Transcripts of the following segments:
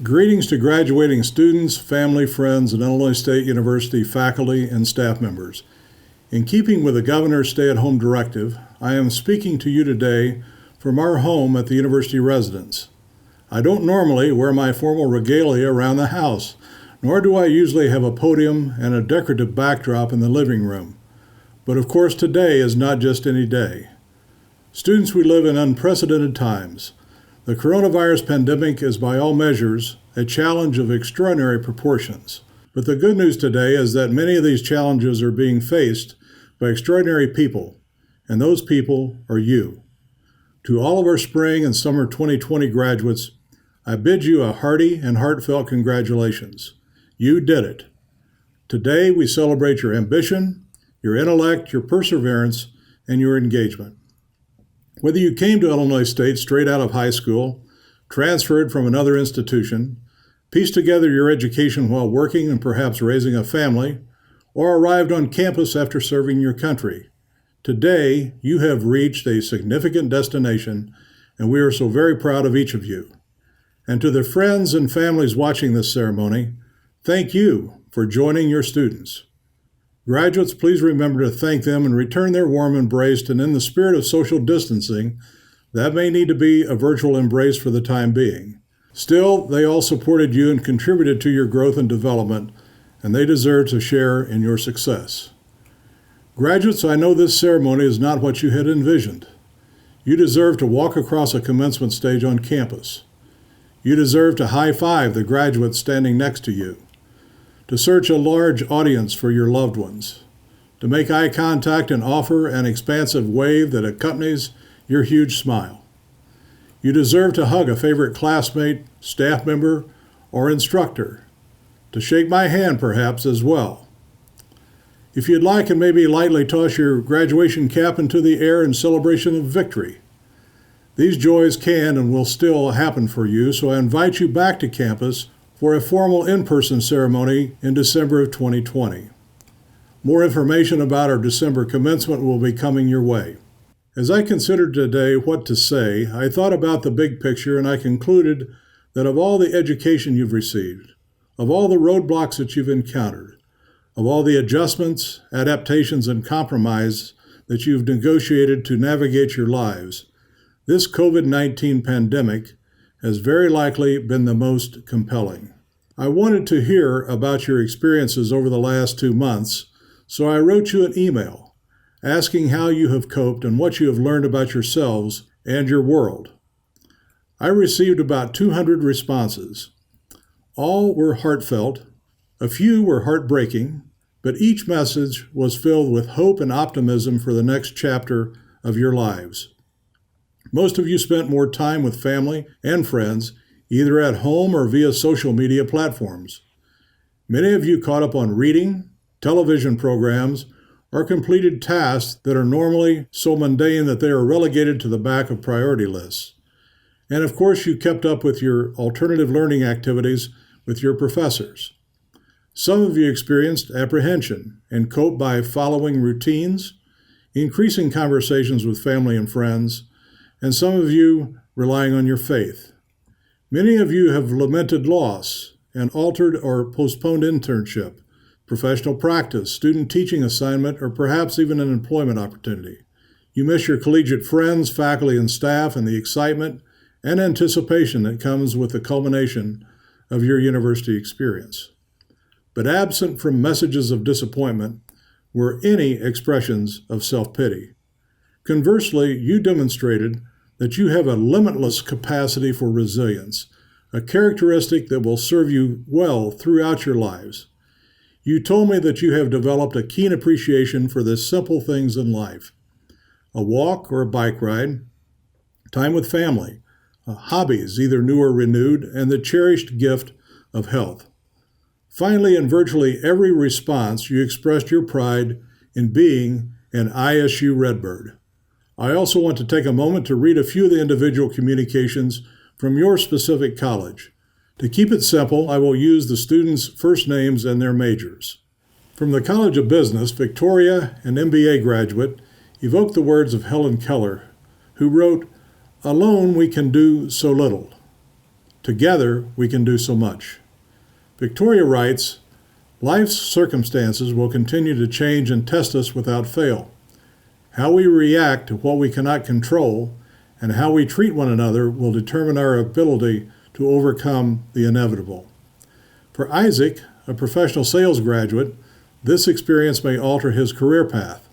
Greetings to graduating students, family, friends, and Illinois State University faculty and staff members. In keeping with the governor's stay-at-home directive, I am speaking to you today from our home at the university residence. I don't normally wear my formal regalia around the house, nor do I usually have a podium and a decorative backdrop in the living room. But of course, today is not just any day. Students, we live in unprecedented times. The coronavirus pandemic is by all measures a challenge of extraordinary proportions. But the good news today is that many of these challenges are being faced by extraordinary people, and those people are you. To all of our spring and summer 2020 graduates, I bid you a hearty and heartfelt congratulations. You did it. Today we celebrate your ambition, your intellect, your perseverance, and your engagement. Whether you came to Illinois State straight out of high school, transferred from another institution, pieced together your education while working and perhaps raising a family, or arrived on campus after serving your country, today you have reached a significant destination, and we are so very proud of each of you. And to the friends and families watching this ceremony, thank you for joining your students. Graduates, please remember to thank them and return their warm embrace, and in the spirit of social distancing, that may need to be a virtual embrace for the time being. Still, they all supported you and contributed to your growth and development, and they deserve to share in your success. Graduates, I know this ceremony is not what you had envisioned. You deserve to walk across a commencement stage on campus. You deserve to high-five the graduates standing next to you, to search a large audience for your loved ones, to make eye contact and offer an expansive wave that accompanies your huge smile. You deserve to hug a favorite classmate, staff member, or instructor, to shake my hand perhaps as well. If you'd like, and maybe lightly toss your graduation cap into the air in celebration of victory. These joys can and will still happen for you, so I invite you back to campus for a formal in-person ceremony in December of 2020. More information about our December commencement will be coming your way. As I considered today what to say, I thought about the big picture, and I concluded that of all the education you've received, of all the roadblocks that you've encountered, of all the adjustments, adaptations, and compromise that you've negotiated to navigate your lives, this COVID-19 pandemic has very likely been the most compelling. I wanted to hear about your experiences over the last 2 months, so I wrote you an email asking how you have coped and what you have learned about yourselves and your world. I received about 200 responses. All were heartfelt, a few were heartbreaking, but each message was filled with hope and optimism for the next chapter of your lives. Most of you spent more time with family and friends, either at home or via social media platforms. Many of you caught up on reading, television programs, or completed tasks that are normally so mundane that they are relegated to the back of priority lists. And of course, you kept up with your alternative learning activities with your professors. Some of you experienced apprehension and coped by following routines, increasing conversations with family and friends, and some of you relying on your faith. Many of you have lamented loss and altered or postponed internship, professional practice, student teaching assignment, or perhaps even an employment opportunity. You miss your collegiate friends, faculty, and staff, and the excitement and anticipation that comes with the culmination of your university experience. But absent from messages of disappointment were any expressions of self-pity. Conversely, you demonstrated that you have a limitless capacity for resilience, a characteristic that will serve you well throughout your lives. You told me that you have developed a keen appreciation for the simple things in life: a walk or a bike ride, time with family, hobbies, either new or renewed, and the cherished gift of health. Finally, in virtually every response, you expressed your pride in being an ISU Redbird. I also want to take a moment to read a few of the individual communications from your specific college. To keep it simple, I will use the students' first names and their majors. From the College of Business, Victoria, an MBA graduate, evoked the words of Helen Keller, who wrote, "Alone we can do so little. Together, we can do so much. Victoria writes, life's circumstances will continue to change and test us without fail. How we react to what we cannot control and how we treat one another will determine our ability to overcome the inevitable. For Isaac, a professional sales graduate, this experience may alter his career path.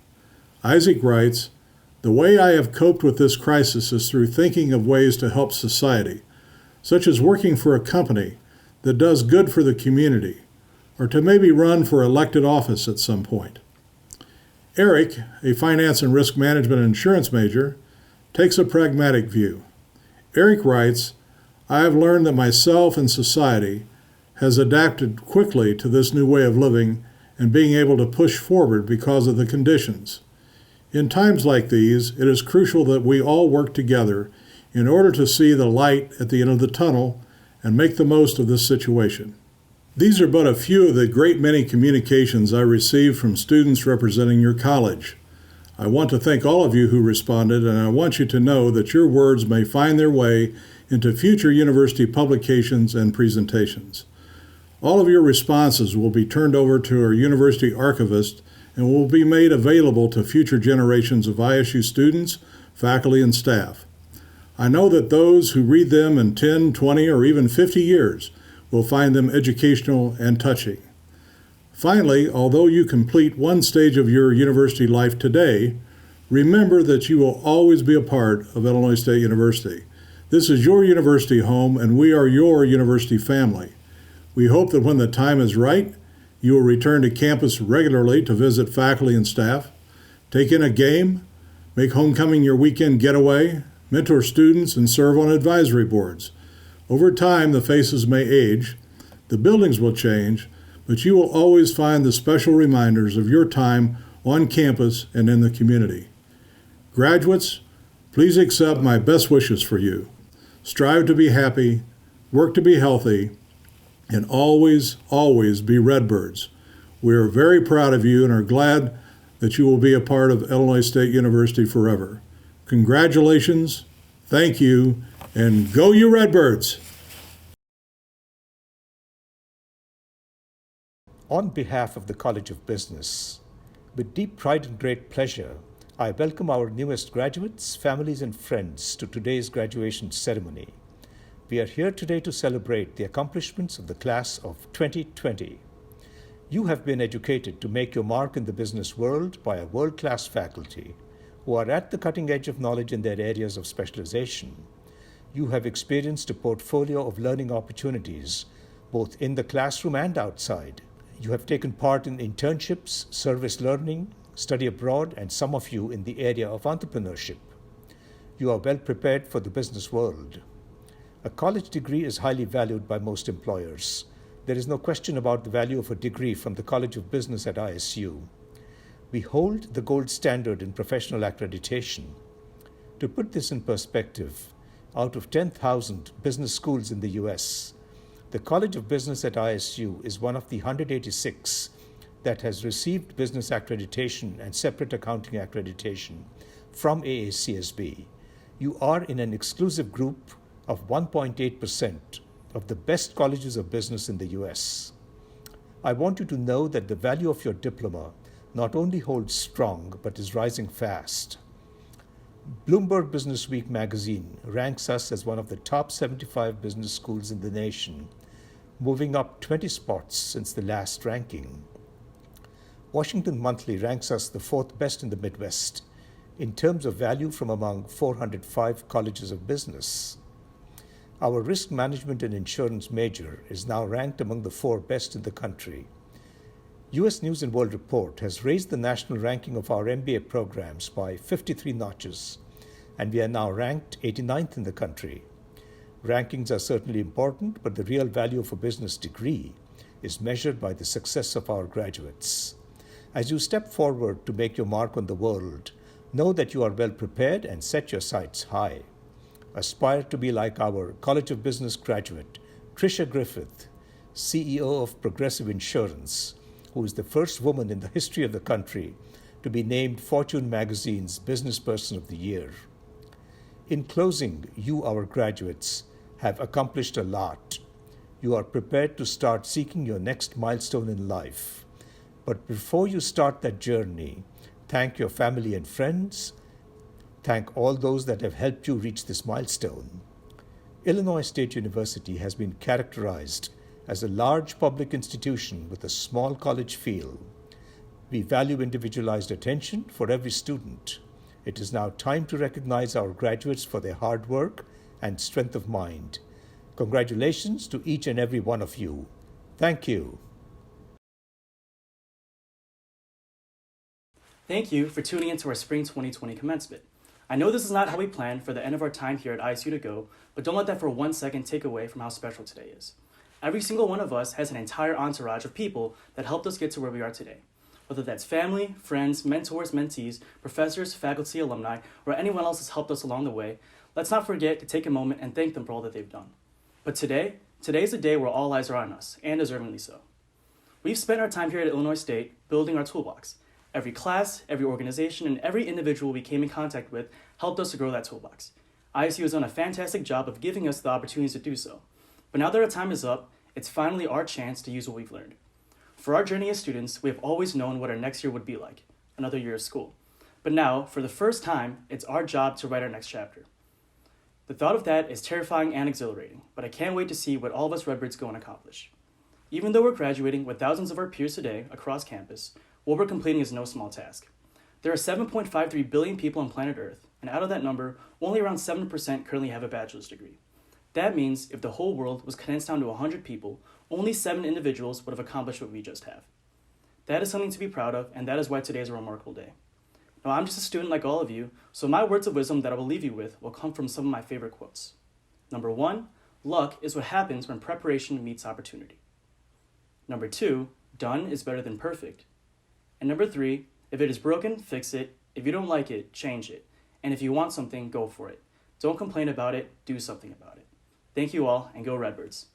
Isaac writes, the way I have coped with this crisis is through thinking of ways to help society, such as working for a company that does good for the community, or to maybe run for elected office at some point. Eric, a finance and risk management and insurance major, takes a pragmatic view. Eric writes, I have learned that myself and society has adapted quickly to this new way of living and being able to push forward because of the conditions. In times like these, it is crucial that we all work together in order to see the light at the end of the tunnel and make the most of this situation. These are but a few of the great many communications I received from students representing your college. I want to thank all of you who responded, and I want you to know that your words may find their way into future university publications and presentations. All of your responses will be turned over to our university archivist and will be made available to future generations of ISU students, faculty, and staff. I know that those who read them in 10, 20, or even 50 years will find them educational and touching. Finally, although you complete one stage of your university life today, remember that you will always be a part of Illinois State University. This is your university home, and we are your university family. We hope that when the time is right, you will return to campus regularly to visit faculty and staff, take in a game, make homecoming your weekend getaway, mentor students, and serve on advisory boards. Over time, the faces may age, the buildings will change, but you will always find the special reminders of your time on campus and in the community. Graduates, please accept my best wishes for you. Strive to be happy, work to be healthy, and always, always be Redbirds. We are very proud of you and are glad that you will be a part of Illinois State University forever. Congratulations, thank you, and go you Redbirds! On behalf of the College of Business, with deep pride and great pleasure, I welcome our newest graduates, families, and friends to today's graduation ceremony. We are here today to celebrate the accomplishments of the class of 2020. You have been educated to make your mark in the business world by a world-class faculty who are at the cutting edge of knowledge in their areas of specialization. You have experienced a portfolio of learning opportunities, both in the classroom and outside. You have taken part in internships, service learning, study abroad, and some of you in the area of entrepreneurship. You are well prepared for the business world. A college degree is highly valued by most employers. There is no question about the value of a degree from the College of Business at ISU. We hold the gold standard in professional accreditation. To put this in perspective, out of 10,000 business schools in the US, the College of Business at ISU is one of the 186 that has received business accreditation and separate accounting accreditation from AACSB. You are in an exclusive group of 1.8% of the best colleges of business in the US. I want you to know that the value of your diploma not only holds strong, but is rising fast. Bloomberg Businessweek magazine ranks us as one of the top 75 business schools in the nation, moving up 20 spots since the last ranking. Washington Monthly ranks us the fourth best in the Midwest in terms of value from among 405 colleges of business. Our risk management and insurance major is now ranked among the 4 best in the country. US News & World Report has raised the national ranking of our MBA programs by 53 notches, and we are now ranked 89th in the country. Rankings are certainly important, but the real value of a business degree is measured by the success of our graduates. As you step forward to make your mark on the world, know that you are well prepared and set your sights high. Aspire to be like our College of Business graduate, Tricia Griffith, CEO of Progressive Insurance, who is the first woman in the history of the country to be named Fortune magazine's Business Person of the Year. In closing, you, our graduates, have accomplished a lot. You are prepared to start seeking your next milestone in life. But before you start that journey, thank your family and friends. Thank all those that have helped you reach this milestone. Illinois State University has been characterized as a large public institution with a small college feel. We value individualized attention for every student. It is now time to recognize our graduates for their hard work and strength of mind. Congratulations to each and every one of you. Thank you. Thank you for tuning into our Spring 2020 commencement. I know this is not how we planned for the end of our time here at ISU to go, but don't let that for 1 second take away from how special today is. Every single one of us has an entire entourage of people that helped us get to where we are today. Whether that's family, friends, mentors, mentees, professors, faculty, alumni, or anyone else that's helped us along the way, let's not forget to take a moment and thank them for all that they've done. But today is a day where all eyes are on us, and deservingly so. We've spent our time here at Illinois State building our toolbox. Every class, every organization, and every individual we came in contact with helped us to grow that toolbox. ISU has done a fantastic job of giving us the opportunities to do so. But now that our time is up, it's finally our chance to use what we've learned. For our journey as students, we have always known what our next year would be like, another year of school. But now, for the first time, it's our job to write our next chapter. The thought of that is terrifying and exhilarating, but I can't wait to see what all of us Redbirds go and accomplish. Even though we're graduating with thousands of our peers today across campus, what we're completing is no small task. There are 7.53 billion people on planet Earth, and out of that number, only around 7% currently have a bachelor's degree. That means if the whole world was condensed down to 100 people, only 7 individuals would have accomplished what we just have. That is something to be proud of, and that is why today is a remarkable day. Now, I'm just a student like all of you, so my words of wisdom that I will leave you with will come from some of my favorite quotes. Number 1, luck is what happens when preparation meets opportunity. Number 2, done is better than perfect. And number 3, if it is broken, fix it. If you don't like it, change it. And if you want something, go for it. Don't complain about it, do something about it. Thank you all, and go Redbirds.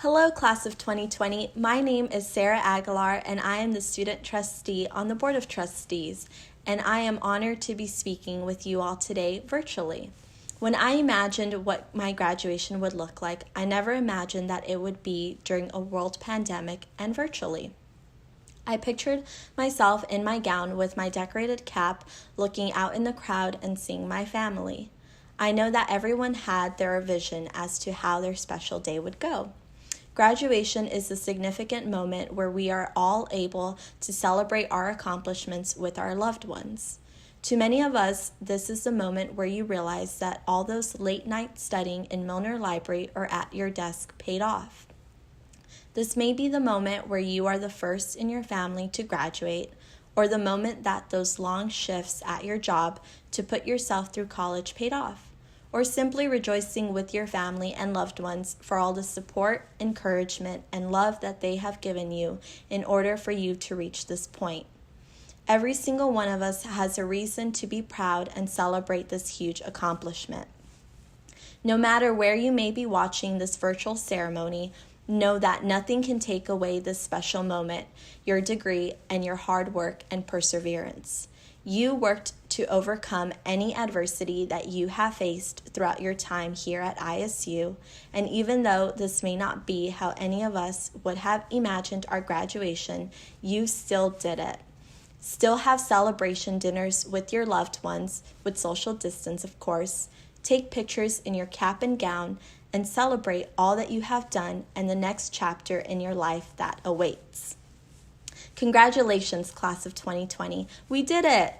Hello, class of 2020. My name is Sarah Aguilar, and I am the student trustee on the Board of Trustees, and I am honored to be speaking with you all today virtually. When I imagined what my graduation would look like, I never imagined that it would be during a world pandemic and virtually. I pictured myself in my gown with my decorated cap, looking out in the crowd and seeing my family. I know that everyone had their vision as to how their special day would go. Graduation is a significant moment where we are all able to celebrate our accomplishments with our loved ones. To many of us, this is the moment where you realize that all those late nights studying in Milner Library or at your desk paid off. This may be the moment where you are the first in your family to graduate, or the moment that those long shifts at your job to put yourself through college paid off, or simply rejoicing with your family and loved ones for all the support, encouragement, and love that they have given you in order for you to reach this point. Every single one of us has a reason to be proud and celebrate this huge accomplishment. No matter where you may be watching this virtual ceremony, know that nothing can take away this special moment, your degree, and your hard work and perseverance. You worked to overcome any adversity that you have faced throughout your time here at ISU, and even though this may not be how any of us would have imagined our graduation, you still did it. Still have celebration dinners with your loved ones, with social distance of course. Take pictures in your cap and gown and celebrate all that you have done and the next chapter in your life that awaits. Congratulations, class of 2020. We did it!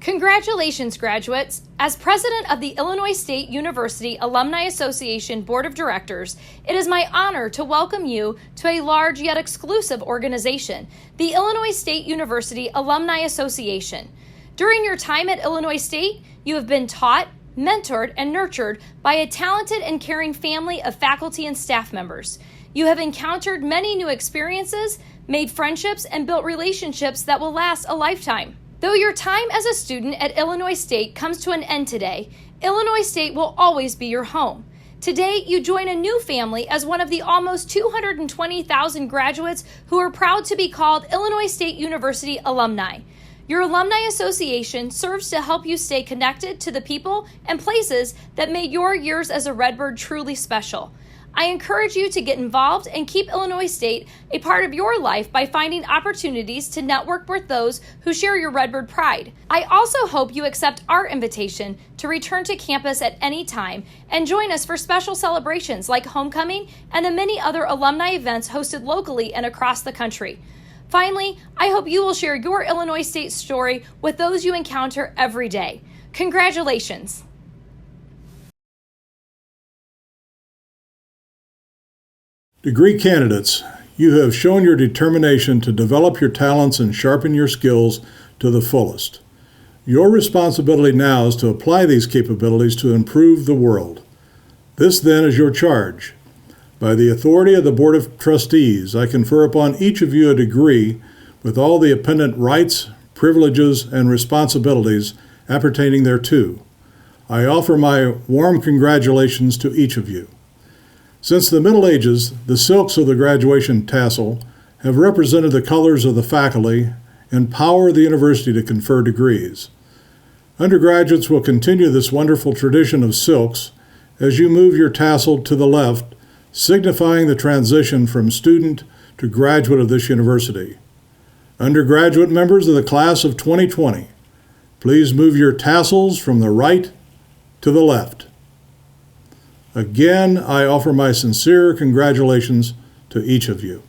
Congratulations, graduates! As president of the Illinois State University Alumni Association Board of Directors, it is my honor to welcome you to a large yet exclusive organization, the Illinois State University Alumni Association. During your time at Illinois State, you have been taught, mentored, and nurtured by a talented and caring family of faculty and staff members. You have encountered many new experiences, made friendships, and built relationships that will last a lifetime. Though your time as a student at Illinois State comes to an end today, Illinois State will always be your home. Today, you join a new family as one of the almost 220,000 graduates who are proud to be called Illinois State University alumni. Your Alumni Association serves to help you stay connected to the people and places that made your years as a Redbird truly special. I encourage you to get involved and keep Illinois State a part of your life by finding opportunities to network with those who share your Redbird pride. I also hope you accept our invitation to return to campus at any time and join us for special celebrations like homecoming and the many other alumni events hosted locally and across the country. Finally, I hope you will share your Illinois State story with those you encounter every day. Congratulations! Degree candidates, you have shown your determination to develop your talents and sharpen your skills to the fullest. Your responsibility now is to apply these capabilities to improve the world. This then is your charge. By the authority of the Board of Trustees, I confer upon each of you a degree with all the appendant rights, privileges, and responsibilities appertaining thereto. I offer my warm congratulations to each of you. Since the Middle Ages, the silks of the graduation tassel have represented the colors of the faculty and power of the university to confer degrees. Undergraduates will continue this wonderful tradition of silks as you move your tassel to the left, signifying the transition from student to graduate of this university. Undergraduate members of the class of 2020, please move your tassels from the right to the left. Again, I offer my sincere congratulations to each of you.